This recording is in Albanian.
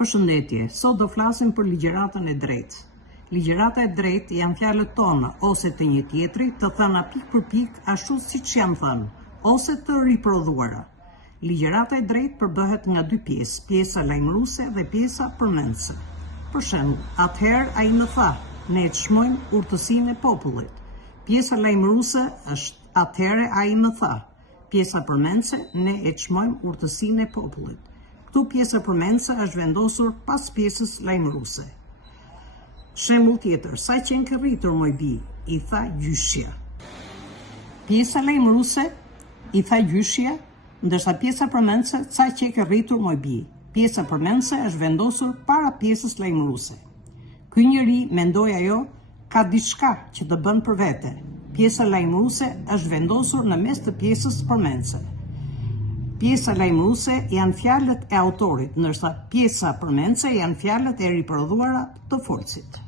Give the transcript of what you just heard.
Përshëndetje, sot do flasim për ligjëratën e drejtë. Ligjërata e drejtë janë fjalët tona ose të një tjetri, të thëna pik për pik ashtu siç janë thënë, ose të riprodhuara. Ligjërata e drejtë përbëhet nga dy pjesë, pjesa lajmëruese dhe pjesa përmendëse. Për shembull, atëherë ai më tha, ne e çmojmë urtësinë e popullit. Pjesa lajmëruese është atëherë ai më tha. Pjesa përmendëse, ne e çmojmë urtësinë e popullit. Këtu pjesa përmendëse është vendosur pas pjesës lajmëruese. Shembull tjetër, sa qenë ke rritur moj bi, i tha gjyshja. Pjesa lajmëruese i tha gjyshja, ndërsa pjesa përmendëse, sa që ke rritur moj bi. Pjesa përmendëse është vendosur para pjesës lajmëruese. Ky njeri, mendoi ajo, ka diçka që të bën për vete. Pjesa lajmëruese është vendosur në mes të pjesës përmendëse. Pjesa lajmëruese janë fjalët e autorit, ndërsa pjesa përmendëse janë fjalët e riprodhuara të folësit.